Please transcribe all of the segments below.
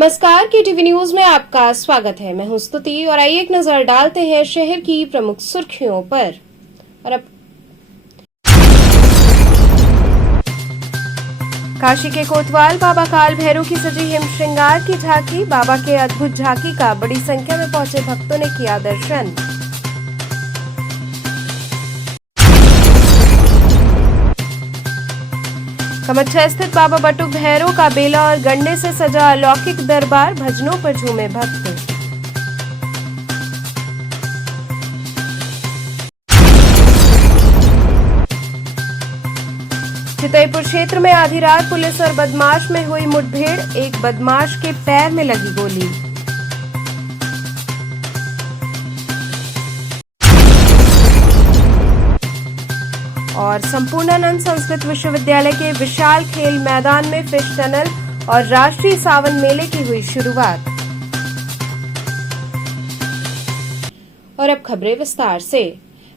नमस्कार, के TV news में आपका स्वागत है। मैं हूं स्तुति और आइए एक नजर डालते हैं शहर की प्रमुख सुर्खियों पर। और अब काशी के कोतवाल बाबा काल भैरव की सजी हिम श्रृंगार की झांकी। बाबा के अद्भुत झांकी का बड़ी संख्या में पहुंचे भक्तों ने किया दर्शन। कमच्छा स्थित बाबा बटुक भैरव का बेला और गन्ने से सजा अलौकिक दरबार। भजनों पर झूमे भक्त। चितईपुर क्षेत्र में आधी रात पुलिस और बदमाश में हुई मुठभेड़। एक बदमाश के पैर में लगी गोली। और संपूर्णानंद संस्कृत विश्वविद्यालय के विशाल खेल मैदान में फिश टनल और राष्ट्रीय सावन मेले की हुई शुरुआत। और अब खबरें विस्तार से।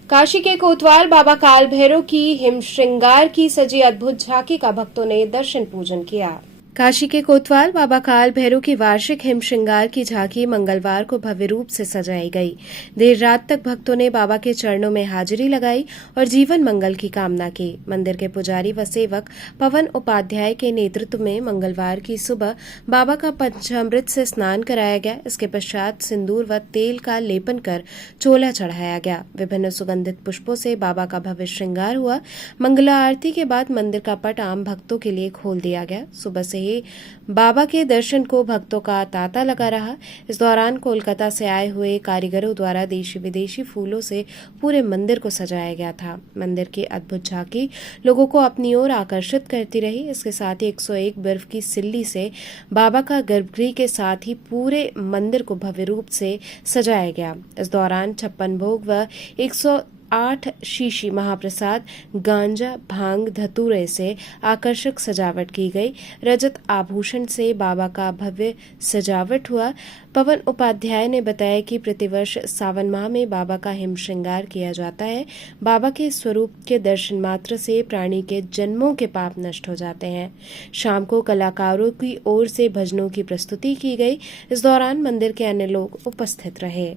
काशी के कोतवाल बाबा काल भैरव की हिम श्रृंगार की सजी अद्भुत झांकी का भक्तों ने दर्शन पूजन किया। काशी के कोतवाल बाबा काल भैरव की वार्षिक हिम श्रृंगार की झांकी मंगलवार को भव्य रूप से सजाई गई। देर रात तक भक्तों ने बाबा के चरणों में हाजिरी लगाई और जीवन मंगल की कामना की। मंदिर के पुजारी व सेवक पवन उपाध्याय के नेतृत्व में मंगलवार की सुबह बाबा का पंचामृत से स्नान कराया गया। इसके पश्चात सिंदूर व तेल का लेपन कर चोला चढ़ाया गया। विभिन्न सुगंधित पुष्पों से बाबा का भव्य श्रृंगार हुआ। मंगला आरती के बाद मंदिर का पट आम भक्तों के लिए खोल दिया गया। सुबह से बाबा के दर्शन को भक्तों का तांता लगा रहा। इस दौरान कोलकाता से आए हुए कारीगरों द्वारा देशी विदेशी फूलों से पूरे मंदिर को सजाया गया था। मंदिर की अद्भुत झांकी लोगों को अपनी ओर आकर्षित करती रही। इसके साथ ही 101 बर्फ की सिल्ली से बाबा का गर्भगृह के साथ ही पूरे मंदिर को भव्य रूप से सजाया गया। इस दौरान 56 भोग व 108 शीशी महाप्रसाद, गांजा, भांग, धतूरे से आकर्षक सजावट की गई। रजत आभूषण से बाबा का भव्य सजावट हुआ। पवन उपाध्याय ने बताया कि प्रतिवर्ष सावन माह में बाबा का हिम श्रृंगार किया जाता है। बाबा के स्वरूप के दर्शन मात्र से प्राणी के जन्मों के पाप नष्ट हो जाते हैं। शाम को कलाकारों की ओर से भजनों की प्रस्तुति की गई। इस दौरान मंदिर के अन्य लोग उपस्थित रहे।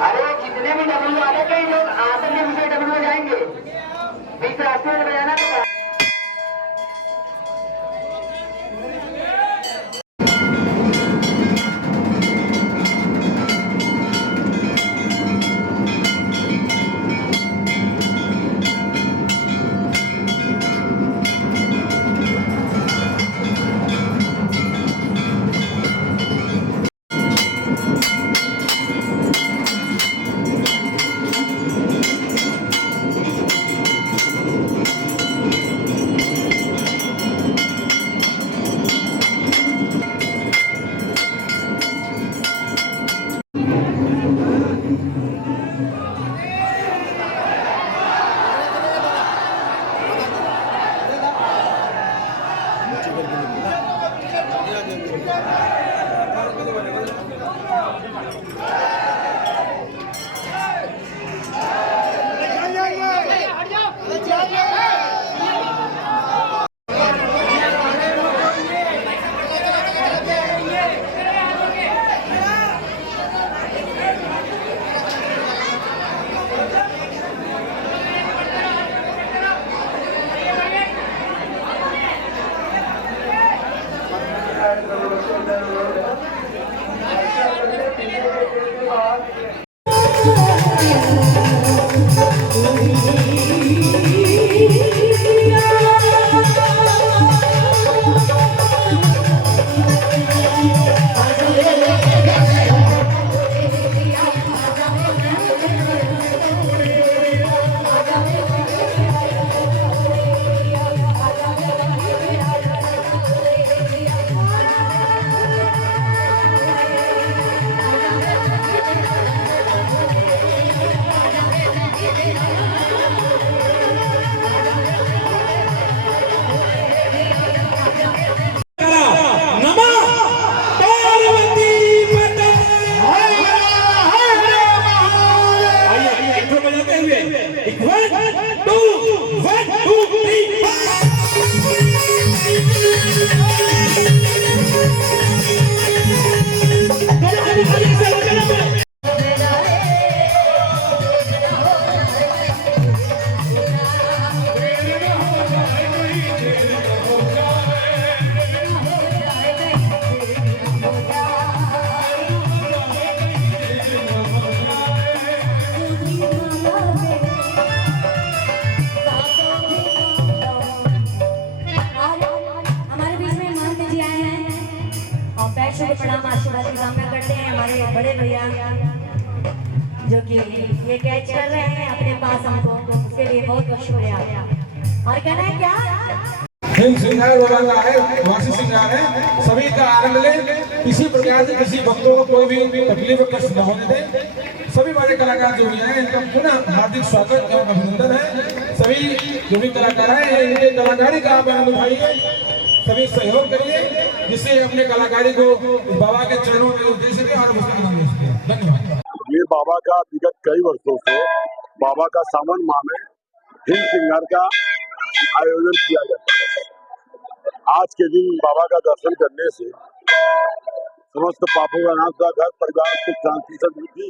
अरे जितने भी डब्ल्यू वाले कई लोग आसन के विषय डब्ल्यू में जाएंगे, बीच रास्ते में बजाना तो से प्रणाम आशीर्वाद की कामना करते हैं हमारे बड़े भैया जो कि ये कैच कर रहे हैं अपने पास हमको, उसके लिए बहुत बहुत शुक्रिया। और कहना है क्या, हिम श्रृंगार बाबा का है, वार्षिक श्रृंगार है, सभी का आनंद ले। किसी प्रकार से किसी भक्तों को कोई भी तकलीफ कष्ट न होने दे। सभी हमारे कलाकार जो भी हैं इनका पुनः हार्दिक स्वागत एवं अभिनंदन है। सभी जो भी कलाकार हैं इनके कलाकारी का आप आनंद उठाइए, सभी सहयोग करिए जिससे अपने कलाकारी को बाबा के चरणों में दे सके और उसका आनंद ले सके। धन्यवाद। ये बाबा का विगत कई वर्षों से बाबा का सावन माह में हिम श्रृंगार का आयोजन किया जाता है। आज के दिन बाबा का दर्शन करने से समस्त पापों का नाश, घर परिवार सुख शांति समृद्धि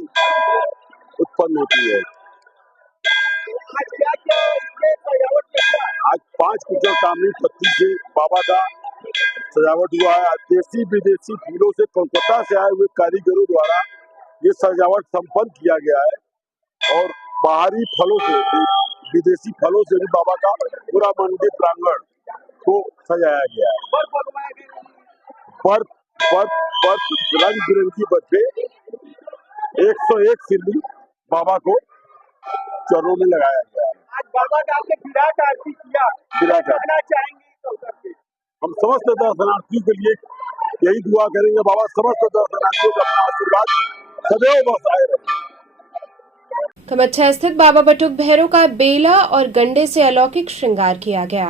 उत्पन्न होती है। आज 5 कुंटल कामनी पत्ती से बाबा का सजावट हुआ है। देसी विदेशी फूलों से कोलकाता से आए हुए कारीगरों द्वारा ये सजावट संपन्न किया गया है और बाहरी फलों से, विदेशी फलों से भी बाबा का पूरा मंदिर प्रांगण को सजाया गया है। बर्फ रंग बिरंगी बर्फे 101 सिल्ली बाबा को चरणों में लगाया गया है। आज बाबा का आपने विराट आरती किया, विराट कहना चाहेंगे? हम समस्त दर्शनार्थियों के लिए यही दुआ करेंगे, बाबा समस्त दर्शनार्थियों का अपना आशीर्वाद सदैव बरसाए रहे। कमच्छा स्थित बाबा बटुक भैरव का बेला और गंडे से अलौकिक श्रृंगार किया गया।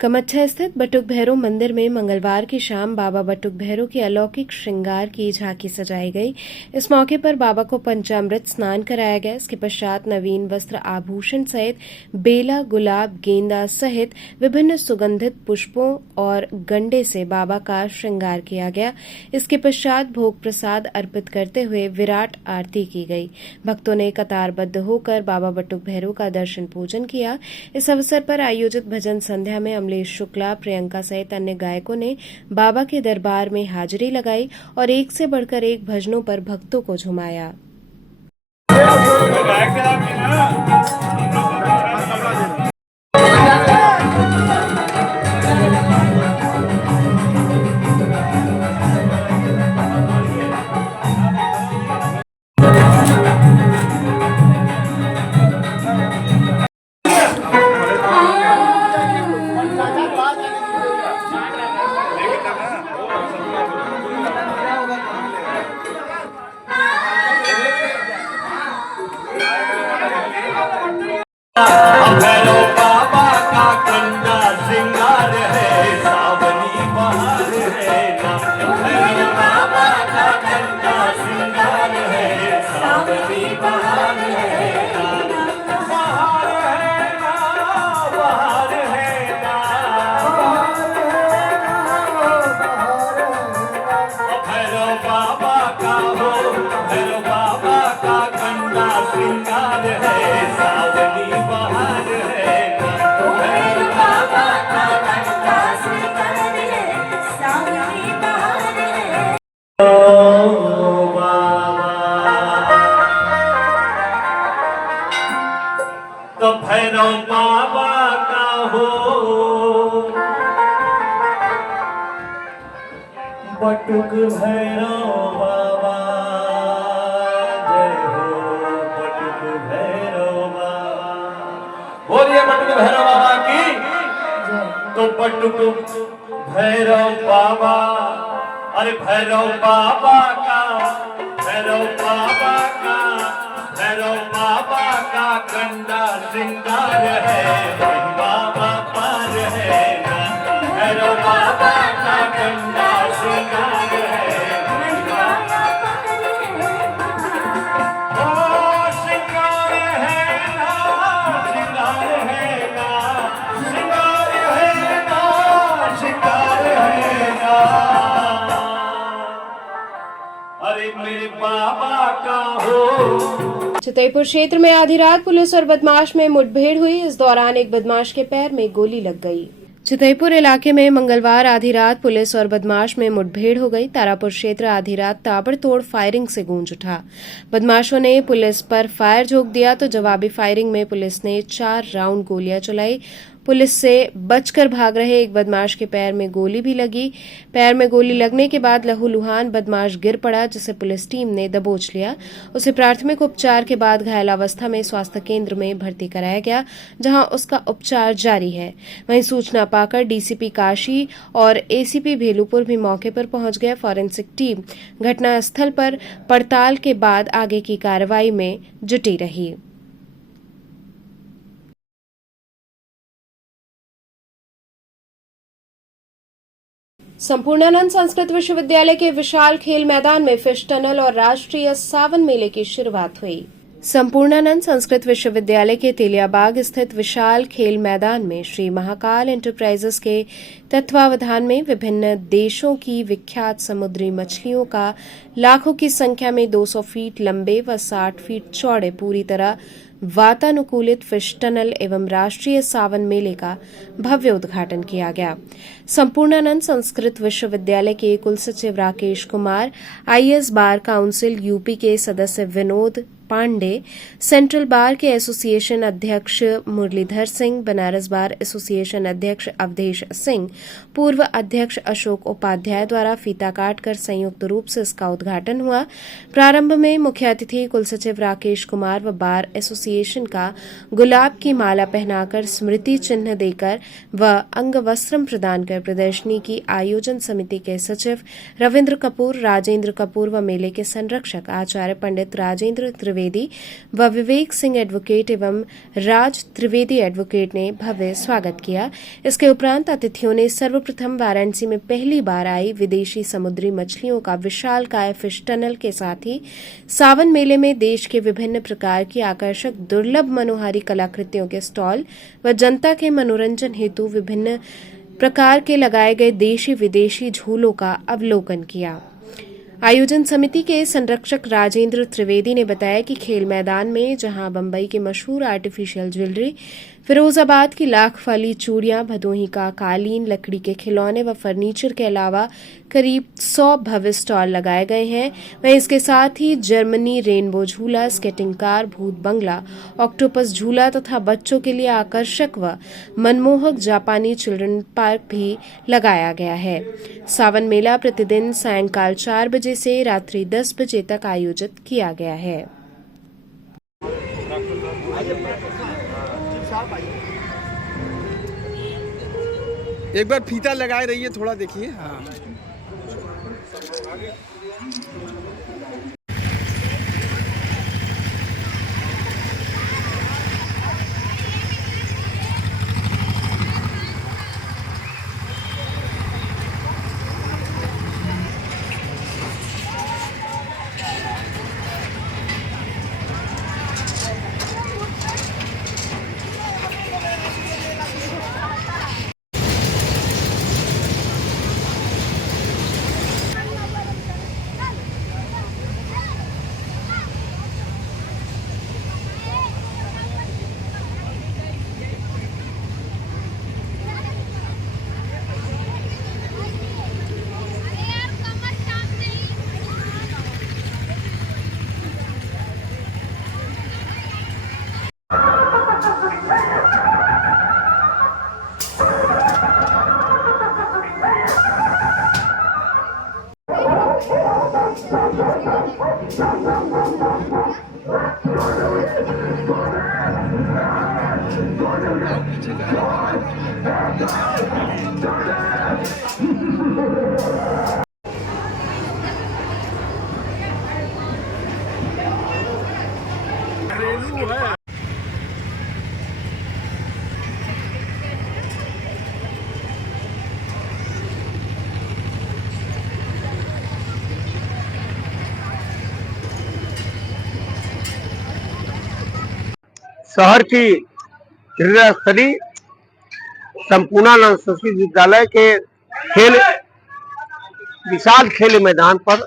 कमच्छा स्थित बटुक भैरव मंदिर में मंगलवार की शाम बाबा बटुक भैरव के अलौकिक श्रृंगार की झांकी सजाई गई। इस मौके पर बाबा को पंचामृत स्नान कराया गया। इसके पश्चात नवीन वस्त्र आभूषण सहित बेला, गुलाब, गेंदा सहित विभिन्न सुगंधित पुष्पों और गंडे से बाबा का श्रृंगार किया गया। इसके पश्चात भोग प्रसाद अर्पित करते हुए विराट आरती की गई। भक्तों ने कतारबद्ध होकर बाबा बटुक भैरव का दर्शन पूजन किया। इस अवसर पर आयोजित भजन संध्या में अमलेश शुक्ला, प्रियंका सहित अन्य गायकों ने बाबा के दरबार में हाजिरी लगाई और एक से बढ़कर एक भजनों पर भक्तों को झुमाया। भैरव बाबा का कंधा श्रृंगार है, सावनी बहार है ना। भैरव बाबा का कंधा श्रृंगार है, सावनी बहार है ना। बहार है ना, बहार है ना। भैरव बाबा का हो, भैरव बाबा का कंधा श्रृंगार है, सावनी बहार है ना। भैरव बाबा का कंधा श्रृंगार है, सावनी बहार है। ओ बाबा तो भैरव बाबा का हो, बटुक भैरव बाबा जय हो, बटुक भैरव बाबा। बोलिए बटुक भैरव बाबा की। तो बटुक भैरव बाबा, अरे भैरव बाबा का, भैरव बाबा का, भैरव बाबा का कंधा श्रृंगार है, बाबा पार है ना। भैरव बाबा का कंधा श्रृंगार है, ओ श्रृंगार है ना, श्रृंगार है ना, श्रृंगार है ना, श्रृंगार है ना। अरे मेरे बाबा का हो। चितईपुर क्षेत्र में आधी रात पुलिस और बदमाश में मुठभेड़ हुई। इस दौरान एक बदमाश के पैर में गोली लग गई। चितईपुर इलाके में मंगलवार आधी रात पुलिस और बदमाश में मुठभेड़ हो गई। तारापुर क्षेत्र आधी रात ताबड़तोड़ फायरिंग से गूंज उठा। बदमाशों ने पुलिस पर फायर झोंक दिया तो जवाबी फायरिंग में पुलिस ने 4 राउंड गोलियां चलाई। पुलिस से बचकर भाग रहे एक बदमाश के पैर में गोली भी लगी। पैर में गोली लगने के बाद लहूलुहान बदमाश गिर पड़ा, जिसे पुलिस टीम ने दबोच लिया। उसे प्राथमिक उपचार के बाद घायलावस्था में स्वास्थ्य केंद्र में भर्ती कराया गया, जहां उसका उपचार जारी है। वहीं सूचना पाकर डीसीपी काशी और एसीपी भेलूपुर भी मौके पर पहुंच गए। फॉरेंसिक टीम घटनास्थल पर पड़ताल के बाद आगे की कार्रवाई में जुटी रही। संपूर्णानंद संस्कृत विश्वविद्यालय के विशाल खेल मैदान में फिश टनल और राष्ट्रीय सावन मेले की शुरुआत हुई। संपूर्णानंद संस्कृत विश्वविद्यालय के तेलियाबाग स्थित विशाल खेल मैदान में श्री महाकाल एंटरप्राइजेस के तत्वावधान में विभिन्न देशों की विख्यात समुद्री मछलियों का लाखों की संख्या में 200 फीट लंबे व 60 फीट चौड़े पूरी तरह वातानुकूलित फिश टनल एवं राष्ट्रीय सावन मेले का भव्य उद्घाटन किया गया। संपूर्णानंद संस्कृत विश्वविद्यालय के कुलसचिव Rakesh Kumar, IAS bar council UP के सदस्य विनोद पांडे, सेंट्रल बार के एसोसिएशन अध्यक्ष मुरलीधर सिंह, बनारस बार एसोसिएशन अध्यक्ष अवधेश सिंह, पूर्व अध्यक्ष अशोक उपाध्याय द्वारा फीता काटकर संयुक्त रूप से इसका उद्घाटन हुआ। प्रारंभ में मुख्य अतिथि कुलसचिव राकेश कुमार व बार एसोसिएशन का गुलाब की माला पहनाकर स्मृति चिन्ह देकर व अंगवस्त्रम प्रदान कर प्रदर्शनी की आयोजन समिति के सचिव रविन्द्र कपूर, राजेंद्र कपूर व मेले के संरक्षक आचार्य पंडित राजेंद्र त्रिवेदी व विवेक सिंह एडवोकेट एवं राज त्रिवेदी एडवोकेट ने भव्य स्वागत किया। इसके उपरांत अतिथियों ने सर्वप्रथम वाराणसी में पहली बार आई विदेशी समुद्री मछलियों का विशालकाय फिश टनल के साथ ही सावन मेले में देश के विभिन्न प्रकार की आकर्षक दुर्लभ मनोहारी कलाकृतियों के स्टॉल व जनता के मनोरंजन हेतु विभिन्न प्रकार के लगाए गए देशी विदेशी झूलों का अवलोकन किया। आयोजन समिति के संरक्षक राजेंद्र त्रिवेदी ने बताया कि खेल मैदान में जहां बंबई के मशहूर आर्टिफिशियल ज्वेलरी, फिरोजाबाद की लाख वाली चूड़ियां, भदोही का कालीन, लकड़ी के खिलौने व फर्नीचर के अलावा करीब 100 भव्य स्टॉल लगाए गए हैं, वहीं इसके साथ ही जर्मनी रेनबो झूला, स्केटिंग कार, भूत बंगला, ऑक्टोपस झूला तथा बच्चों के लिए आकर्षक व मनमोहक जापानी चिल्ड्रन पार्क भी लगाया गया है। सावन मेला प्रतिदिन सायंकाल 4 बजे से रात्रि 10 बजे तक आयोजित किया गया है। एक बार फीता लगाए रहिए, थोड़ा देखिए। हाँ, शहर की क्रीड़ा स्थली संपूर्णानंद संस्कृत विद्यालय के विशाल खेल मैदान पर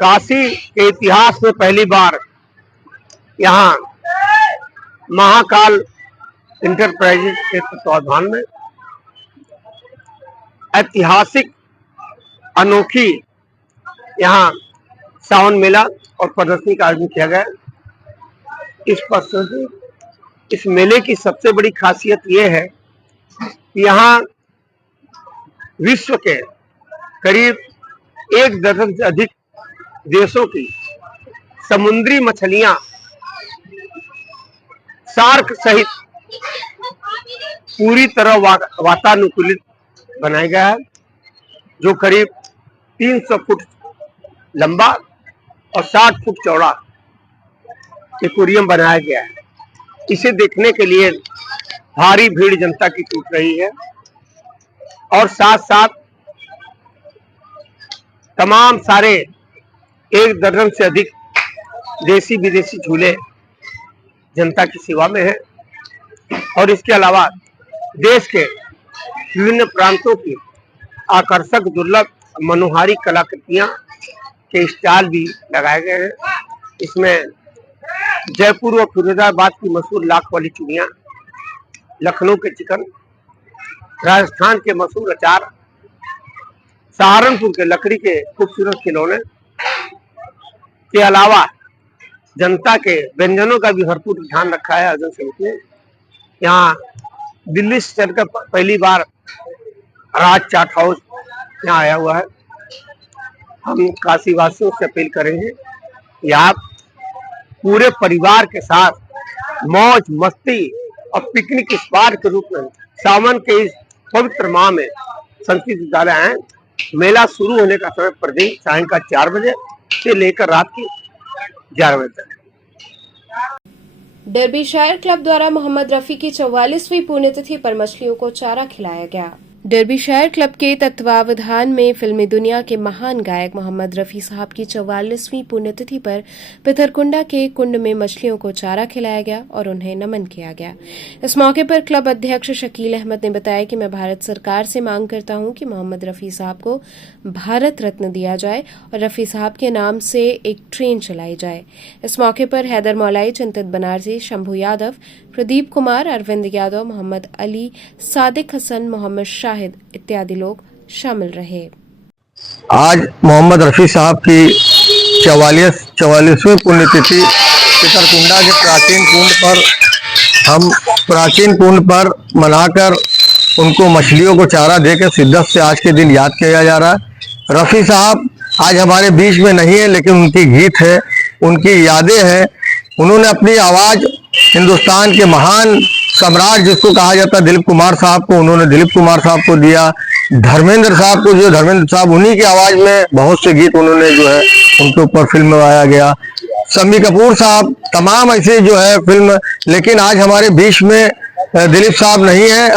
काशी के इतिहास में पहली बार यहाँ महाकाल इंटरप्राइजेज के तत्वाधान में ऐतिहासिक अनोखी यहाँ सावन मेला और प्रदर्शनी का आयोजन किया गया। इस प्रदर्शनी इस मेले की सबसे बड़ी खासियत यह है कि यहाँ विश्व के करीब 1 दर्जन से अधिक देशों की समुद्री मछलियां शार्क सहित पूरी तरह वातानुकूलित बनाया गया है, जो करीब 300 फुट लंबा और 60 फुट चौड़ा एक्वेरियम बनाया गया है। इसे देखने के लिए भारी भीड़ जनता की जुट रही है और साथ साथ तमाम सारे 1 दर्जन से अधिक देसी विदेशी झूले जनता की सेवा में है और इसके अलावा देश के विभिन्न प्रांतों की आकर्षक दुर्लभ मनोहारी कलाकृतियां के स्टॉल भी लगाए गए हैं। इसमें जयपुर और फिरोजाबाद की मशहूर लाख वाली चूड़ियां, लखनऊ के चिकन, राजस्थान के मशहूर अचार, सहारनपुर के लकड़ी के खूबसूरत खिलौने के अलावा जनता के व्यंजनों का भी भरपूर ध्यान रखा है आयोजन समिति ने। यहाँ दिल्ली से चलकर पहली बार राज चाट हाउस यहाँ आया हुआ है। हम काशी वासियों से अपील करेंगे कि आप पूरे परिवार के साथ मौज मस्ती और पिकनिक स्पॉट के रूप में सावन के इस पवित्र माह में संस्कृत विद्यालय आए। मेला शुरू होने का समय प्रतिदिन सायंकाल 4 बजे से लेकर रात की 11 बजे तक। डर्बीशायर क्लब द्वारा मोहम्मद रफी की 44वीं पुण्यतिथि पर मछलियों को चारा खिलाया गया। डर्बीशायर क्लब के तत्वावधान में फिल्मी दुनिया के महान गायक मोहम्मद रफी साहब की 44वीं पुण्यतिथि पर पिथरकुंडा के कुंड में मछलियों को चारा खिलाया गया और उन्हें नमन किया गया। इस मौके पर क्लब अध्यक्ष शकील अहमद ने बताया कि मैं भारत सरकार से मांग करता हूं कि मोहम्मद रफी साहब को भारत रत्न दिया जाए और रफी साहब के नाम से एक ट्रेन चलाई जाए। इस मौके पर हैदर मौलाई, चिंतित बनारसी, शंभू यादव, प्रदीप कुमार, अरविंद यादव, मोहम्मद अली, सादिक हसन, मोहम्मद शाहिद इत्यादि लोग शामिल रहे। आज मोहम्मद रफी साहब की 44वीं पुण्यतिथि पिथरकुंडा के प्राचीन कुंड पर मनाकर उनको मछलियों को चारा देकर शिद्दत से आज के दिन याद किया जा रहा है। रफी साहब आज हमारे बीच में नहीं है, लेकिन उनकी गीत है, उनकी यादें हैं। उन्होंने अपनी आवाज हिंदुस्तान के महान सम्राट जिसको कहा जाता है दिलीप कुमार साहब को, उन्होंने दिलीप कुमार साहब को दिया। धर्मेंद्र साहब को, जो धर्मेंद्र साहब उन्हीं की आवाज में बहुत से गीत उन्होंने जो है उनके ऊपर फिल्म बनाया गया। शम्मी कपूर साहब, तमाम ऐसे जो है फिल्म। लेकिन आज हमारे बीच में दिलीप साहब नहीं है,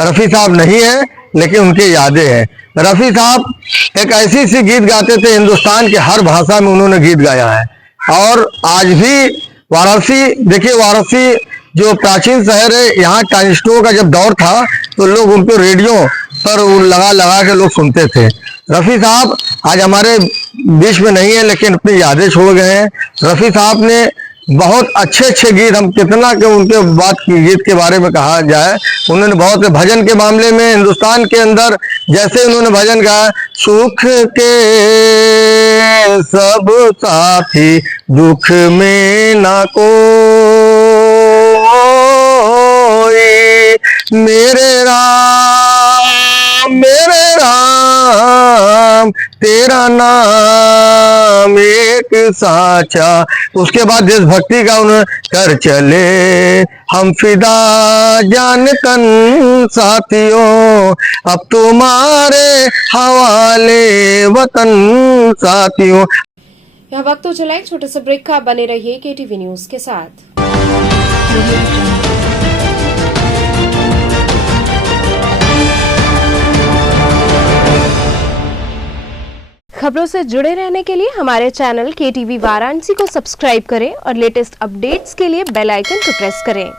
रफी साहब नहीं है, लेकिन उनकी यादें हैं। रफी साहब एक ऐसी सी गीत गाते थे, हिंदुस्तान के हर भाषा में उन्होंने गीत गाया है। और आज भी वाराणसी, देखिए वाराणसी जो प्राचीन शहर है, यहाँ ट्रांजिस्टर का जब दौर था तो लोग उनको रेडियो पर लगा के लोग सुनते थे। रफी साहब आज हमारे बीच में नहीं है, लेकिन अपनी यादें छोड़ गए हैं। रफी साहब ने बहुत अच्छे गीत, हम कितना के उनके बात की गीत के बारे में कहा जाए, उन्होंने बहुत भजन के मामले में हिंदुस्तान के अंदर जैसे उन्होंने भजन गाया, सुख के सब साथी दुख में ना कोई, मेरे राम तेरा नाम एक साचा। उसके बाद देशभक्ति का उन्होंने, कर चले हम फिदा जान तन साथियों, अब तुम्हारे हवाले वतन साथियों। यह वक्त तो चला एक छोटे से ब्रेक का, बने रहिए केटीवी न्यूज के साथ। खबरों से जुड़े रहने के लिए हमारे चैनल केटीवी वाराणसी को सब्सक्राइब करें और लेटेस्ट अपडेट्स के लिए बेल आइकन को प्रेस करें।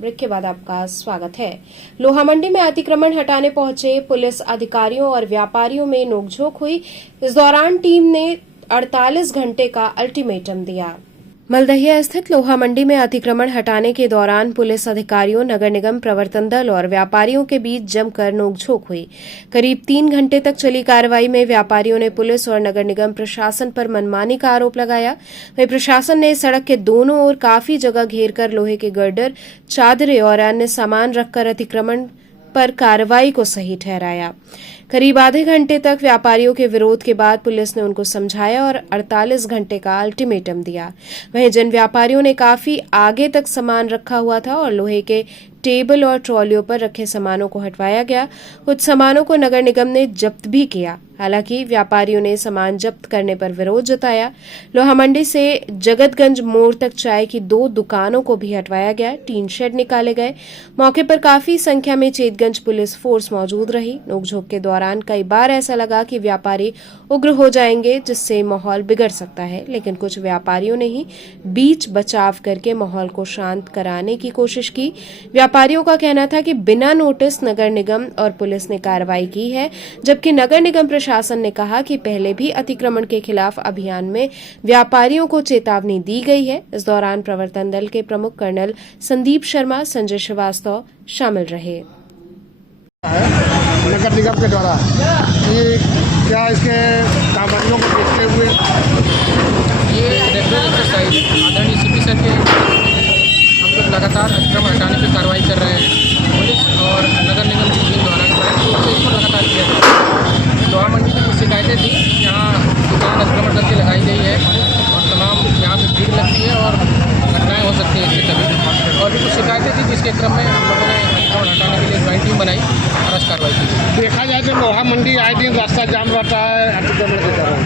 ब्रेक के बाद आपका स्वागत है। लोहा मंडी में अतिक्रमण हटाने पहुंचे पुलिस अधिकारियों और व्यापारियों में नोकझोंक हुई। इस दौरान टीम ने 48 घंटे का अल्टीमेटम दिया। मलदहिया स्थित लोहा मंडी में अतिक्रमण हटाने के दौरान पुलिस अधिकारियों, नगर निगम प्रवर्तन दल और व्यापारियों के बीच जमकर नोकझोंक हुई। करीब 3 घंटे तक चली कार्रवाई में व्यापारियों ने पुलिस और नगर निगम प्रशासन पर मनमानी का आरोप लगाया। वहीं प्रशासन ने सड़क के दोनों ओर काफी जगह घेरकर लोहे के गर्डर, चादरें और अन्य सामान रखकर अतिक्रमण पर कार्रवाई को सही ठहराया। करीब आधे घंटे तक व्यापारियों के विरोध के बाद पुलिस ने उनको समझाया और 48 घंटे का अल्टीमेटम दिया। वहीं जिन व्यापारियों ने काफी आगे तक सामान रखा हुआ था और लोहे के टेबल और ट्रॉलियों पर रखे सामानों को हटवाया गया। कुछ सामानों को नगर निगम ने जब्त भी किया। हालांकि व्यापारियों ने सामान जब्त करने पर विरोध जताया। लोहा मंडी से जगतगंज मोड़ तक चाय की 2 दुकानों को भी हटवाया गया। टीन शेड निकाले गए। मौके पर काफी संख्या में चेतगंज पुलिस फोर्स मौजूद रही। नोकझोंक के दौरान कई बार ऐसा लगा कि व्यापारी उग्र हो जाएंगे, जिससे माहौल बिगड़ सकता है, लेकिन कुछ व्यापारियों ने ही बीच बचाव करके माहौल को शांत कराने की कोशिश की। व्यापारियों का कहना था कि बिना नोटिस नगर निगम और पुलिस ने कार्रवाई की है, जबकि नगर निगम प्रशासन ने कहा कि पहले भी अतिक्रमण के खिलाफ अभियान में व्यापारियों को चेतावनी दी गई है। इस दौरान प्रवर्तन दल के प्रमुख कर्नल संदीप शर्मा, संजय श्रीवास्तव शामिल रहे। नगर निगम के द्वारा ये क्या इसके कामगारों को देखते हुए ये रेगुलर एक्सरसाइज आदरणीय सीपी सर के हम लोग लगातार अतिक्रमण हटाने की कार्रवाई कर रहे हैं। पुलिस और नगर निगम की टीम द्वारा ट्रायल रूप से इसको लगातार किया जा रहा है। लोहा मंडी में कुछ शिकायतें थी, यहाँ दुकान अतिक्रमण करके लगाई गई है और तमाम यहाँ पे भीड़ लगती है और घटनाएँ हो सकती हैं इससे कभी। और भी कुछ शिकायतें थी, जिसके क्रम में हम लोगों ने अतिक्रमण हटाने के लिए ज्वाइंट टीम बनाई और आज कार्रवाई की। देखा जाए तो लोहा मंडी आए दिन रास्ता जाम रहता है अतिक्रमण के कारण।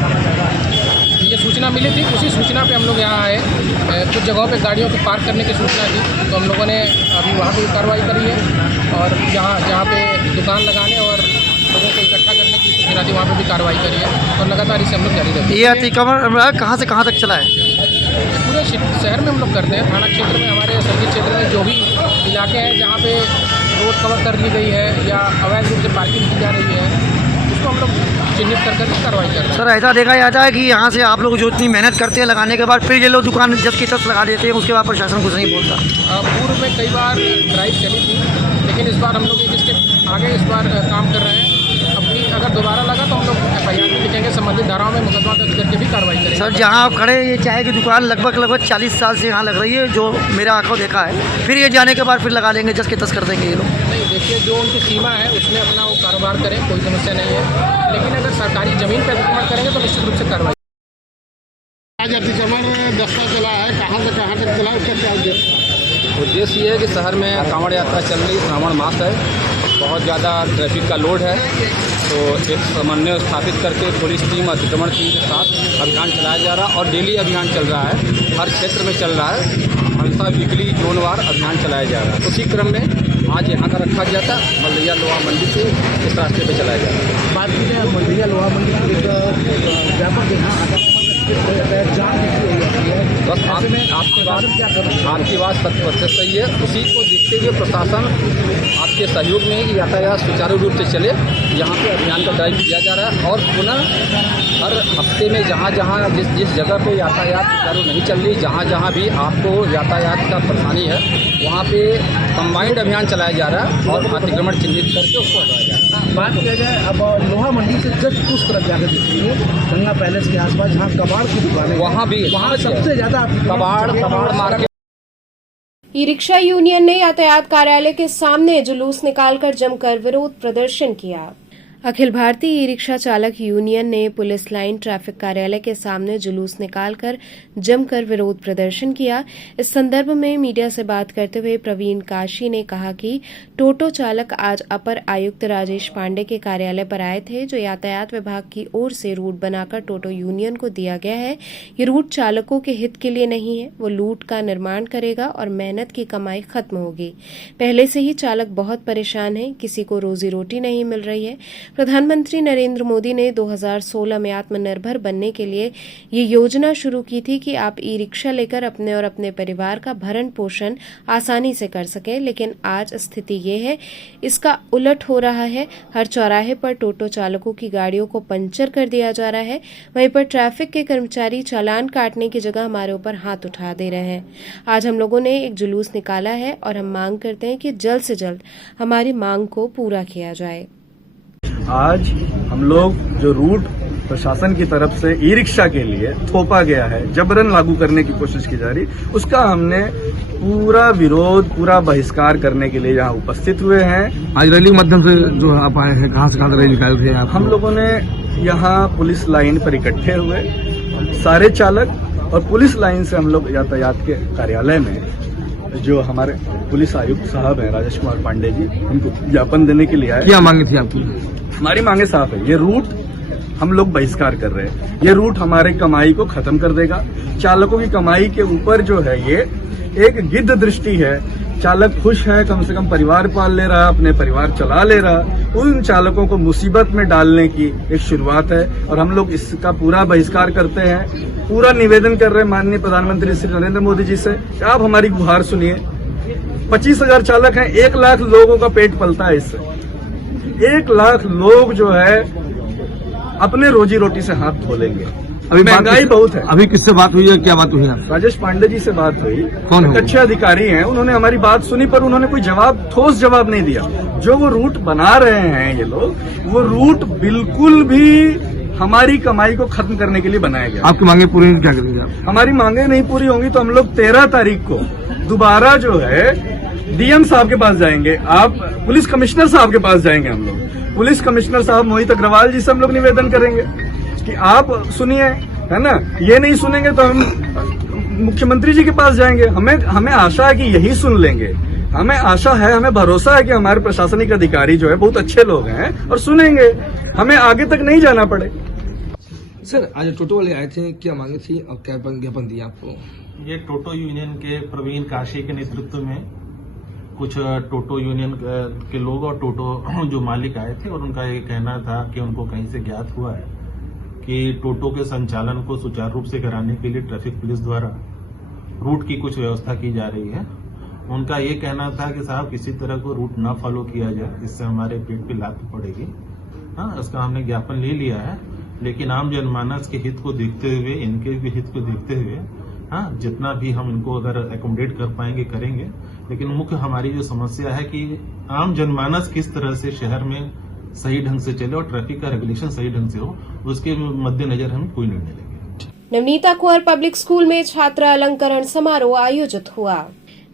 ये सूचना मिली थी, उसी सूचना पे हम लोग यहाँ आए। कुछ जगहों पे गाड़ियों को पार्क करने की सूचना थी, तो हम लोगों ने अभी वहाँ पे कार्रवाई करी है और जहाँ पे दुकान लगाने और लोगों को इकट्ठा करने की सूचना थी, वहाँ पे भी कार्रवाई करी है और लगातार इसे हम लोग जारी रखेंगे। ये अतिक्रमण कहाँ से कहाँ तक चला है? पूरे शहर में हम लोग करते हैं। थाना क्षेत्र में, हमारे संगीत क्षेत्र में जो भी इलाके हैं जहाँ पे रोड कवर कर ली गई है या अवैध रूप से पार्किंग की जा रही है, उसको हम लोग चिन्हित कर कार्रवाई कर रहे हैं। सर, ऐसा देखा जाता है कि यहाँ से आप लोग जो इतनी मेहनत करते हैं लगाने के बाद फिर ये लोग दुकान जस की तस लगा देते हैं, उसके बाद प्रशासन कुछ नहीं बोलता। पूर्व में कई बार ड्राइव चली थी, लेकिन इस बार हम लोग एक स्टेप आगे इस बार काम कर रहे हैं। अपनी अगर दोबारा लगा तो हम लोग FIR भी लिखेंगे, संबंधित धाराओं में मुकदमा दर्ज करके भी कार्रवाई करेंगे। सर, जहाँ आप खड़े ये चाय की दुकान लगभग 40 साल से यहाँ लग रही है, जो मेरा आंखों देखा है। फिर ये जाने के बाद फिर लगा लेंगे, जस के तस कर देंगे ये लोग। नहीं, देखिए, जो उनकी सीमा है उसमें अपना वो कारोबार करें, कोई समस्या नहीं है, लेकिन अगर सरकारी ज़मीन पर अतिक्रमण करेंगे तो निश्चित रूप से कार्रवाई। आज अतिक्रमण दस्ता चला है, कहाँ से कहाँ तक चला, उसका क्या उद्देश्य ये है कि शहर में कांवड़ यात्रा चल रही है, श्रावण मास है, बहुत ज़्यादा ट्रैफिक का लोड है, तो एक समन्वय स्थापित करके पुलिस टीम, अतिक्रमण टीम के साथ अभियान चलाया जा रहा है और डेली अभियान चल रहा है, हर क्षेत्र में चल रहा है। हमेशा वीकली जोनवार अभियान चलाया जा रहा है। उसी क्रम में आज यहाँ का रखा गया था, मलदहिया लोहा मंडी से इस रास्ते पर चलाया जा रहा है। बात की मलदहिया लोहा मंडी व्यापक यहाँ बस आपकी बात 100% सही है। उसी को देखते हुए प्रशासन आपके सहयोग में ही यातायात सुचारू रूप से चले, यहाँ पे अभियान का ड्राइव किया जा रहा है और पुनः हर हफ्ते में जहाँ जिस जगह पे यातायात सुचारू नहीं चल रही, जहाँ भी आपको यातायात का परेशानी है, वहाँ पे कंबाइंड अभियान चलाया जा रहा है और अतिक्रमण चिन्हित करके उसको हटाया जा रहा है। बात किया जाए अब लोहा मंडी से जस्ट उस तरफ जाकर देखती है गंगा पैलेस के आसपास, जहाँ कबाड़ की दुकान है, वहाँ सबसे ज़्यादा कबाड़ मार्केट। ई रिक्शा यूनियन ने यातायात कार्यालय के सामने जुलूस निकालकर जमकर विरोध प्रदर्शन किया। अखिल भारतीय ई रिक्शा चालक यूनियन ने पुलिस लाइन ट्रैफिक कार्यालय के सामने जुलूस निकालकर जमकर विरोध प्रदर्शन किया। इस संदर्भ में मीडिया से बात करते हुए प्रवीण काशी ने कहा कि टोटो चालक आज अपर आयुक्त राजेश पांडे के कार्यालय पर आए थे, जो यातायात विभाग की ओर से रूट बनाकर टोटो यूनियन को दिया गया है। ये रूट चालकों के हित के लिए नहीं है, वो लूट का निर्माण करेगा और मेहनत की कमाई खत्म होगी। पहले से ही चालक बहुत परेशान है, किसी को रोजी रोटी नहीं मिल रही है। प्रधानमंत्री नरेंद्र मोदी ने 2016 में आत्मनिर्भर बनने के लिए ये योजना शुरू की थी कि आप ई रिक्शा लेकर अपने और अपने परिवार का भरण पोषण आसानी से कर सकें, लेकिन आज स्थिति ये है, इसका उलट हो रहा है। हर चौराहे पर टोटो चालकों की गाड़ियों को पंचर कर दिया जा रहा है। वहीं पर ट्रैफिक के कर्मचारी चालान काटने की जगह हमारे ऊपर हाथ उठा दे रहे हैं। आज हम लोगों ने एक जुलूस निकाला है और हम मांग करते हैं कि जल्द से जल्द हमारी मांग को पूरा किया जाए। आज हम लोग जो रूट प्रशासन की तरफ से ई रिक्शा के लिए थोपा गया है, जबरन लागू करने की कोशिश की जा रही, उसका हमने पूरा विरोध, पूरा बहिष्कार करने के लिए यहाँ उपस्थित हुए हैं। आज रैली माध्यम से जो आप आए हैं, कहाँ से कहाँ रैली निकाल रहे हैं आप? हम लोगों ने यहाँ पुलिस लाइन पर इकट्ठे हुए, सारे चालक और पुलिस लाइन से हम लोग यातायात के कार्यालय में जो हमारे पुलिस आयुक्त साहब हैं राजेश कुमार पांडे जी, उनको ज्ञापन देने के लिए आए। क्या मांगे थी आपकी? हमारी मांगे साफ है। ये रूट हम लोग बहिष्कार कर रहे हैं। ये रूट हमारे कमाई को खत्म कर देगा। चालकों की कमाई के ऊपर जो है ये एक गिद्ध दृष्टि है। चालक खुश है, कम से कम परिवार पाल ले रहा, अपने परिवार चला ले रहा। उन चालकों को मुसीबत में डालने की एक शुरुआत है और हम लोग इसका पूरा बहिष्कार करते हैं। पूरा निवेदन कर रहे हैं माननीय प्रधानमंत्री श्री नरेंद्र मोदी जी से, आप हमारी गुहार सुनिए। 25,000 चालक हैं, 1 लाख लोगों का पेट पलता है इससे। 1 लाख लोग जो है अपने रोजी रोटी से हाथ धो लेंगे। अभी महंगाई बहुत है। अभी किससे बात हुई है, क्या बात हुई है? राजेश पांडे जी से बात हुई। कौन है? अच्छे अधिकारी हैं, उन्होंने हमारी बात सुनी पर उन्होंने कोई ठोस जवाब नहीं दिया। जो वो रूट बना रहे हैं ये लोग, वो रूट बिल्कुल भी हमारी कमाई को खत्म करने के लिए बनाया गया। आपकी मांगे पूरी क्या करेंगे आप? हमारी मांगे नहीं पूरी होंगी तो हम लोग 13 तारीख को दोबारा जो है डीएम साहब के पास जाएंगे, आप पुलिस कमिश्नर साहब के पास जाएंगे। हम लोग पुलिस कमिश्नर साहब मोहित अग्रवाल जी से हम लोग निवेदन करेंगे कि आप सुनिए, है ना। ये नहीं सुनेंगे तो हम मुख्यमंत्री जी के पास जाएंगे। हमें आशा है कि यही सुन लेंगे। हमें आशा है, हमें भरोसा है कि हमारे प्रशासनिक अधिकारी जो है बहुत अच्छे लोग हैं और सुनेंगे, हमें आगे तक नहीं जाना पड़े। सर, आज टोटो वाले आए थे, क्या मांगे थी और क्या ज्ञापन दिया आपको? ये टोटो यूनियन के प्रवीण काशी के नेतृत्व में कुछ टोटो यूनियन के लोग और टोटो जो मालिक आए थे और उनका ये कहना था कि उनको कहीं से ज्ञात हुआ है कि टोटो के संचालन को सुचारू रूप से कराने के लिए ट्रैफिक पुलिस द्वारा रूट की कुछ व्यवस्था की जा रही है। उनका ये कहना था कि साहब किसी तरह को रूट न फॉलो किया जाए, इससे हमारे पेट पे लात पड़ेगी। हाँ, इसका हमने ज्ञापन ले लिया है, लेकिन आम जनमानस के हित को देखते हुए, इनके भी हित को देखते हुए, हाँ, जितना भी हम इनको अगर एकोमोडेट कर पाएंगे करेंगे। लेकिन मुख्य हमारी जो समस्या है कि आम जनमानस किस तरह से शहर में सही ढंग से चले और ट्रैफिक का रेगुलेशन सही ढंग से हो, उसके मद्देनजर हम कोई निर्णय लेंगे। नवनीता कुंवर पब्लिक स्कूल में छात्र अलंकरण समारोह आयोजित हुआ।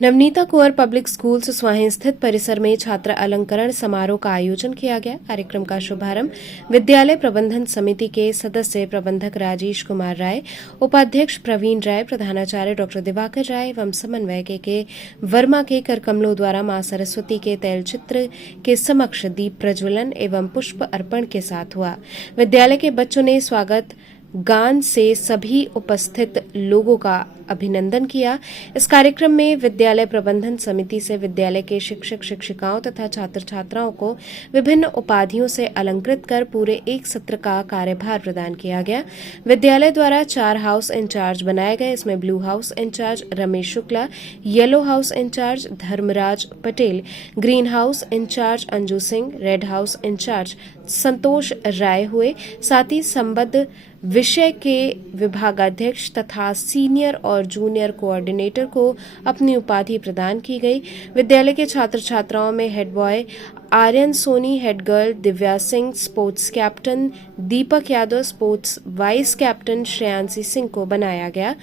नवनीता कुंवर पब्लिक स्कूल सुसवाही स्थित परिसर में छात्र अलंकरण समारोह का आयोजन किया गया। कार्यक्रम का शुभारंभ विद्यालय प्रबंधन समिति के सदस्य प्रबंधक राजेश कुमार राय, उपाध्यक्ष प्रवीण राय, प्रधानाचार्य डॉ दिवाकर राय एवं समन्वयक के वर्मा के करकमलों द्वारा मां सरस्वती के तैलचित्र के समक्ष दीप प्रज्वलन एवं पुष्प अर्पण के साथ हुआ। विद्यालय के बच्चों ने स्वागत गान से सभी उपस्थित लोगों का अभिनंदन किया। इस कार्यक्रम में विद्यालय प्रबंधन समिति से विद्यालय के शिक्षक शिक्षिकाओं तथा छात्र छात्राओं को विभिन्न उपाधियों से अलंकृत कर पूरे एक सत्र का कार्यभार प्रदान किया गया। विद्यालय द्वारा 4 हाउस इंचार्ज बनाए गए। इसमें blue house incharge Ramesh Shukla, yellow house incharge Dharmraj Patel, green house incharge Anju Singh, red house incharge Santosh Rai हुए। साथ ही संबद्ध विषय के विभागाध्यक्ष तथा सीनियर और जूनियर कोऑर्डिनेटर को अपनी उपाधि प्रदान की गई। विद्यालय के छात्र छात्राओं में head boy Aryan Soni, head girl Divya Singh, sports captain Deepak Yadav, sports vice captain Shreyanshi Singh को बनाया गया।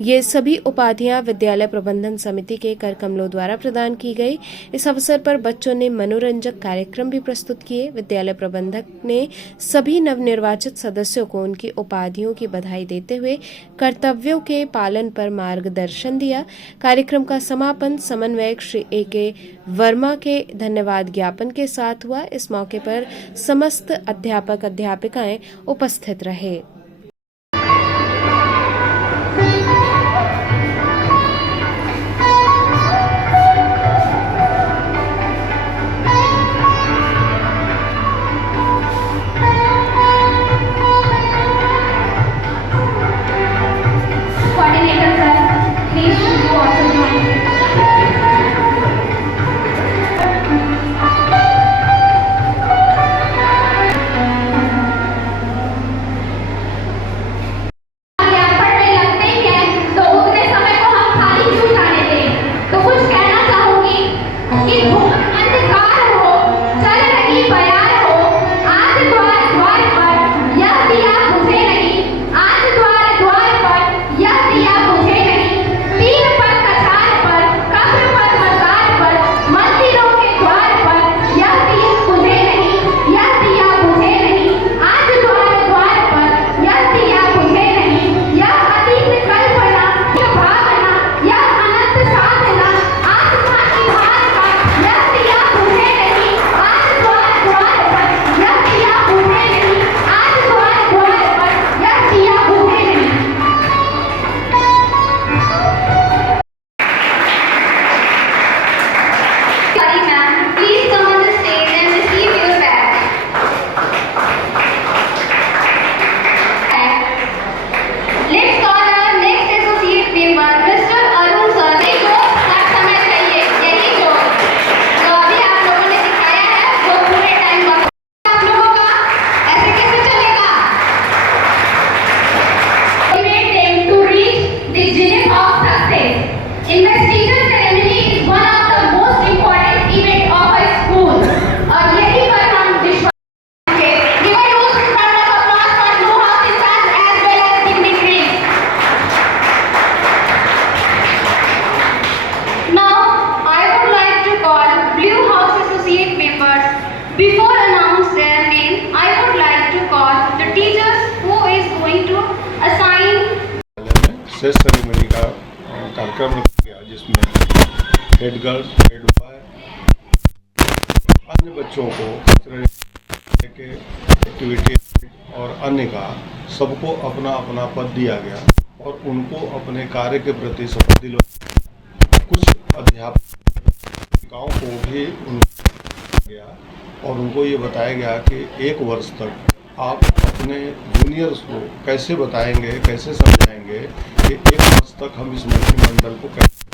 ये सभी उपाधियां विद्यालय प्रबंधन समिति के करकमलों द्वारा प्रदान की गई। इस अवसर पर बच्चों ने मनोरंजक कार्यक्रम भी प्रस्तुत किए। विद्यालय प्रबंधक ने सभी नवनिर्वाचित सदस्यों को उनकी उपाधियों की बधाई देते हुए कर्तव्यों के पालन पर मार्गदर्शन दिया। कार्यक्रम का समापन समन्वयक श्री A.K. वर्मा के धन्यवाद ज्ञापन के साथ हुआ। इस मौके पर समस्त अध्यापक अध्यापिकाएं उपस्थित रहे। सेस सेरेमनी का कार्यक्रम रखा गया, जिसमें हेड गर्ल्स, हेड बॉय, अन्य बच्चों को के एक्टिविटी और अन्य का सबको अपना अपना पद दिया गया और उनको अपने कार्य के प्रति शपथ दिलवाया। कुछ अध्यापकों को भी उनको गया और उनको ये बताया गया कि 1 वर्ष तक आप अपने जूनियर्स को कैसे बताएंगे, कैसे समझाएंगे कि 1 वर्ष तक हम इस मंत्रिमंडल को कैसे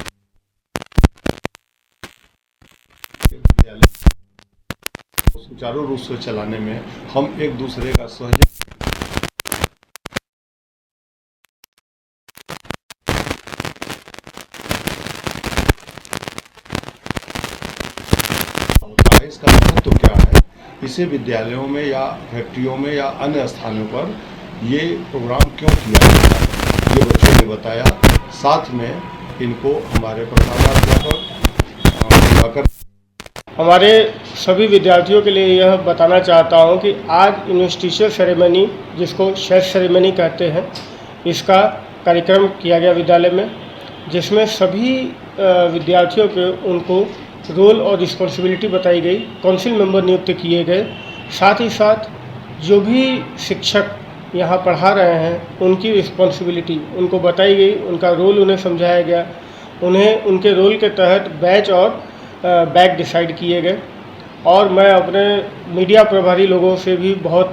सुचारू रूप से चलाने में हम एक दूसरे का सहयोग इसका महत्व क्या है, इसे विद्यालयों में या फैक्ट्रियों में या अन्य स्थानों पर ये प्रोग्राम क्यों किया जाता है, ये बच्चों ने बताया। साथ में इनको हमारे प्रधानाध्यापक हमारे सभी विद्यार्थियों के लिए यह बताना चाहता हूं कि आज इन्वेस्टिशन सेरेमनी, जिसको शेष सेरेमनी कहते हैं, इसका कार्यक्रम किया गया विद्यालय में, जिसमें सभी विद्यार्थियों के उनको रोल और रिस्पॉन्सिबिलिटी बताई गई, काउंसिल मेंबर नियुक्त किए गए। साथ ही साथ जो भी शिक्षक यहाँ पढ़ा रहे हैं उनकी रिस्पॉन्सिबिलिटी उनको बताई गई, उनका रोल उन्हें समझाया गया, उन्हें उनके रोल के तहत बैच और बैग डिसाइड किए गए। और मैं अपने मीडिया प्रभारी लोगों से भी बहुत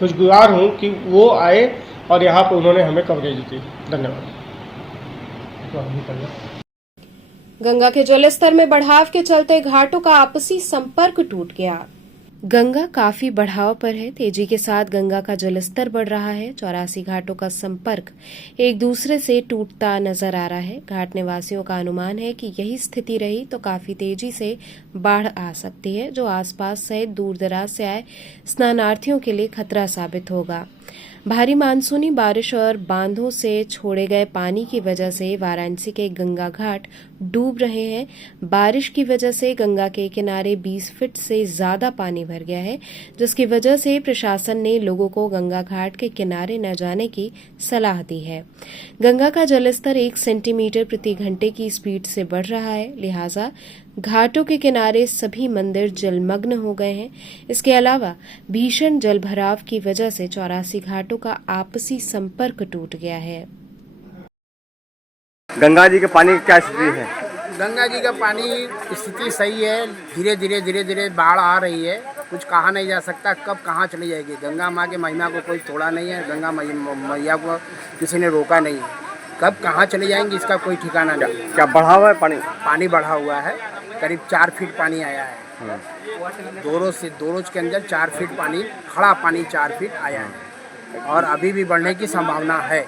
खुशगवार हूँ कि वो आए और यहाँ पर उन्होंने हमें कवरेज दी। धन्यवाद। गंगा के जलस्तर में बढ़ाव के चलते घाटों का आपसी संपर्क टूट गया। गंगा काफी बढ़ाव पर है। तेजी के साथ गंगा का जलस्तर बढ़ रहा है। 84 घाटों का संपर्क एक दूसरे से टूटता नजर आ रहा है। घाट निवासियों का अनुमान है कि यही स्थिति रही तो काफी तेजी से बाढ़ आ सकती है, जो आसपास सहित दूर दराज से आए स्नानार्थियों के लिए खतरा साबित होगा। भारी मानसूनी बारिश और बांधों से छोड़े गए पानी की वजह से वाराणसी के गंगा घाट डूब रहे हैं। बारिश की वजह से गंगा के किनारे 20 फीट से ज्यादा पानी भर गया है, जिसकी वजह से प्रशासन ने लोगों को गंगा घाट के किनारे न जाने की सलाह दी है। गंगा का जलस्तर 1 सेंटीमीटर प्रति घंटे की स्पीड से बढ़ रहा है, लिहाजा घाटों के किनारे सभी मंदिर जलमग्न हो गए हैं। इसके अलावा भीषण जलभराव की वजह से 84 घाटों का आपसी संपर्क टूट गया है। गंगा जी के पानी की क्या स्थिति है? गंगा जी का पानी स्थिति सही है। धीरे धीरे बाढ़ आ रही है। कुछ कहा नहीं जा सकता कब कहाँ चली जाएगी। गंगा माँ के महिमा को कोई तोड़ा नहीं है। गंगा मैया को किसी ने रोका नहीं है। कब कहाँ चले जाएंगे इसका कोई ठिकाना नहीं। क्या बढ़ा हुआ है पानी? पानी बढ़ा हुआ है, करीब 4 फीट पानी आया है। 2 रोज के अंदर 4 फीट पानी, खड़ा पानी 4 फीट आया है और अभी भी बढ़ने की संभावना है।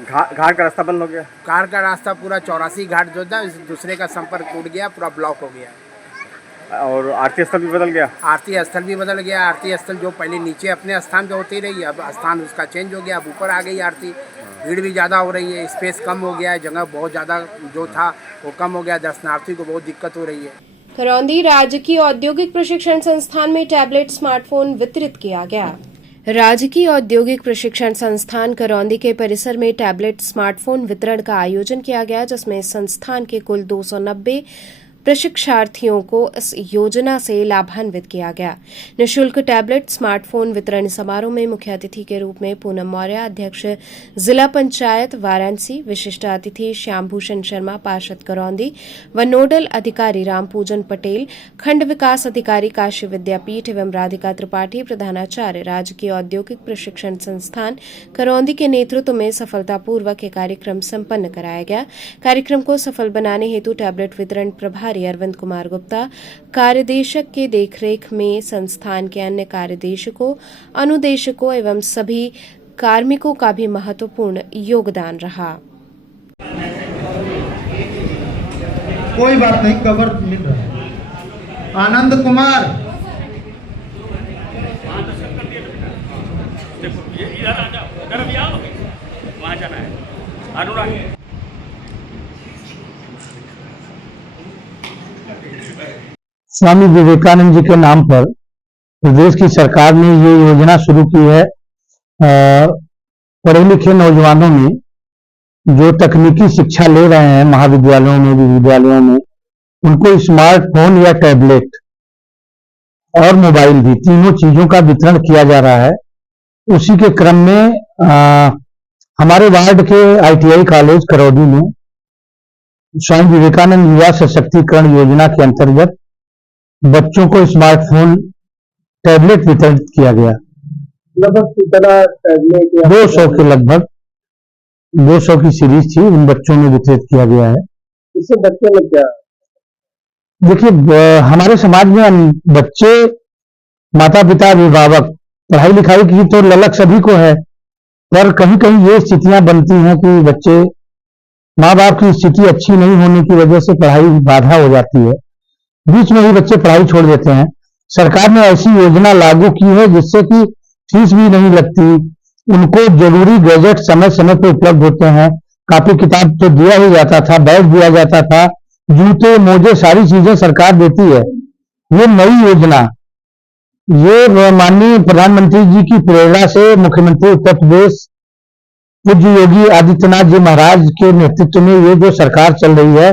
घाट का रास्ता बंद हो गया। कार का रास्ता पूरा 84 घाट जो था दूसरे का संपर्क टूट गया, पूरा ब्लॉक हो गया। और आरती स्थल भी बदल गया। आरती स्थल भी बदल गया। आरती स्थल जो पहले नीचे अपने स्थान पे होती रही, अब स्थान उसका चेंज हो गया, अब ऊपर आ गई आरती। भीड़ भी ज़्यादा हो रही है, स्पेस कम हो गया है, जगह बहुत ज़्यादा जो था वो कम हो गया। दर्शनार्थी को बहुत दिक्कत हो रही है। करौंदी राजकीय औद्योगिक प्रशिक्षण संस्थान में टैबलेट स्मार्टफोन वितरित किया गया। राजकीय औद्योगिक प्रशिक्षण संस्थान करौंदी के परिसर में टैबलेट स्मार्टफोन वितरण का आयोजन किया गया, जिसमें संस्थान के कुल 290 प्रशिक्षार्थियों को इस योजना से लाभान्वित किया गया। निःशुल्क टैबलेट स्मार्टफोन वितरण समारोह में मुख्य अतिथि के रूप में पूनम मौर्य, अध्यक्ष जिला पंचायत वाराणसी, विशिष्ट अतिथि श्याम भूषण शर्मा, पार्षद करौंदी व नोडल अधिकारी रामपूजन पटेल, खंड विकास अधिकारी काशी विद्यापीठ एवं राधिका त्रिपाठी, प्रधानाचार्य राजकीय औद्योगिक प्रशिक्षण संस्थान करौंदी के नेतृत्व में सफलतापूर्वक यह कार्यक्रम संपन्न कराया गया। कार्यक्रम को सफल बनाने हेतु टैबलेट वितरण प्रभारी अरविंद कुमार गुप्ता, कार्यदेशक के देखरेख में संस्थान के अन्य कार्यदेशकों, अनुदेशकों एवं सभी कार्मिकों का भी महत्वपूर्ण योगदान रहा। कोई बात नहीं, कवर मिल रहा है। आनंद कुमार, वहां जाना है। अनुराग, स्वामी विवेकानंद जी के नाम पर प्रदेश की सरकार ने ये योजना शुरू की है। पढ़े लिखे नौजवानों में जो तकनीकी शिक्षा ले रहे हैं महाविद्यालयों में, विश्वविद्यालयों में, उनको स्मार्टफोन या टैबलेट और मोबाइल भी, तीनों चीजों का वितरण किया जा रहा है। उसी के क्रम में हमारे वार्ड के ITI कॉलेज करौदी में स्वामी विवेकानंद युवा सशक्तिकरण योजना के अंतर्गत बच्चों को स्मार्टफोन टैबलेट वितरित किया गया। लगभग कितना टैबलेट? 200 के लगभग 200 की सीरीज थी, उन बच्चों में वितरित किया गया है। इससे बच्चों में क्या? देखिए, हमारे समाज में बच्चे, माता पिता, अभिभावक, पढ़ाई लिखाई की तो ललक सभी को है, पर कहीं कहीं ये स्थितियां बनती हैं कि बच्चे, माँ बाप की स्थिति अच्छी नहीं होने की वजह से पढ़ाई बाधा हो जाती है, बीच में ही बच्चे पढ़ाई छोड़ देते हैं। सरकार ने ऐसी योजना लागू की है जिससे कि फीस भी नहीं लगती, उनको जरूरी गैजेट समय समय पर उपलब्ध होते हैं। कॉपी किताब तो दिया ही जाता था, बैग दिया जाता था, जूते मोजे सारी चीजें सरकार देती है। ये नई योजना, ये माननीय प्रधानमंत्री जी की प्रेरणा से मुख्यमंत्री उत्तर प्रदेश पूज्य योगी आदित्यनाथ जी महाराज के नेतृत्व में ये जो सरकार चल रही है,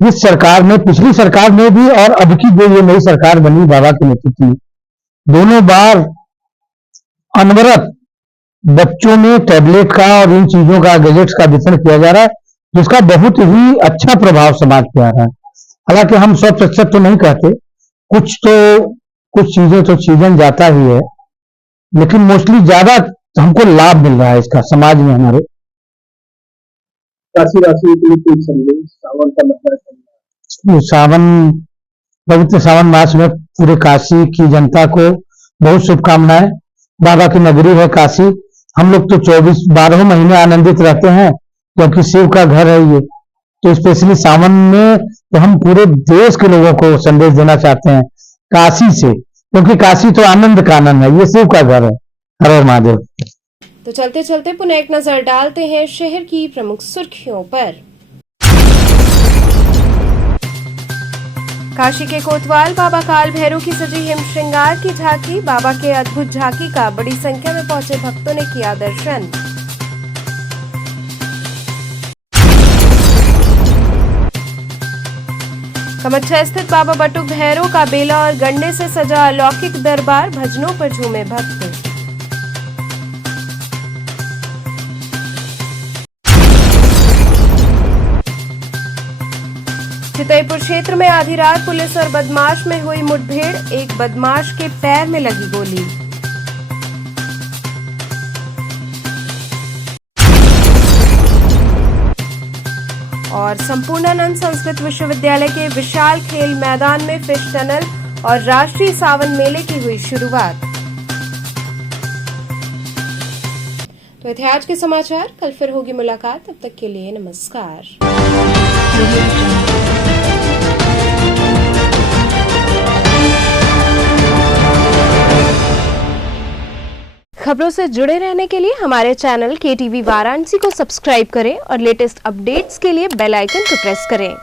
इस सरकार में, पिछली सरकार में भी और अब की जो ये नई सरकार बनी बाबा के नेतृत्व में, दोनों बार अनवरत बच्चों में टैबलेट का और इन चीजों का, गैजेट्स का वितरण किया जा रहा है, जिसका बहुत ही अच्छा प्रभाव समाज पे आ रहा है। हालांकि हम 100% तो नहीं कहते, कुछ चीजें तो छीजन जाता ही है, लेकिन मोस्टली ज्यादा हमको लाभ मिल रहा है इसका समाज में हमारे। काशी राशि सावन का महीना, सावन, पवित्र सावन मास में पूरे काशी की जनता को बहुत शुभकामनाएं। बाबा की नगरी है काशी, हम लोग तो 12 महीने आनंदित रहते हैं क्योंकि शिव का घर है ये। तो स्पेशली सावन में तो हम पूरे देश के लोगों को संदेश देना चाहते हैं काशी से, क्योंकि काशी तो आनंद का आनंद है, ये शिव का घर है। हर हर महादेव। तो चलते चलते पुनः एक नजर डालते हैं शहर की प्रमुख सुर्खियों पर। काशी के कोतवाल बाबा काल भैरव की सजी हिम श्रृंगार की झांकी, बाबा के अद्भुत झांकी का बड़ी संख्या में पहुंचे भक्तों ने किया दर्शन। कमच्छा स्थित बाबा बटुक भैरव का बेला और गन्ने से सजा अलौकिक दरबार, भजनों पर झूमे भक्त। चितईपुर क्षेत्र में आधी रात पुलिस और बदमाश में हुई मुठभेड़, एक बदमाश के पैर में लगी गोली। और संपूर्णानंद संस्कृत विश्वविद्यालय के विशाल खेल मैदान में फिश टनल और राष्ट्रीय सावन मेले की हुई शुरुआत। तो थे आज के समाचार, कल फिर होगी मुलाकात, तब तक के लिए नमस्कार। खबरों से जुड़े रहने के लिए हमारे चैनल KTV वाराणसी को सब्सक्राइब करें और लेटेस्ट अपडेट्स के लिए बेल आइकन को प्रेस करें।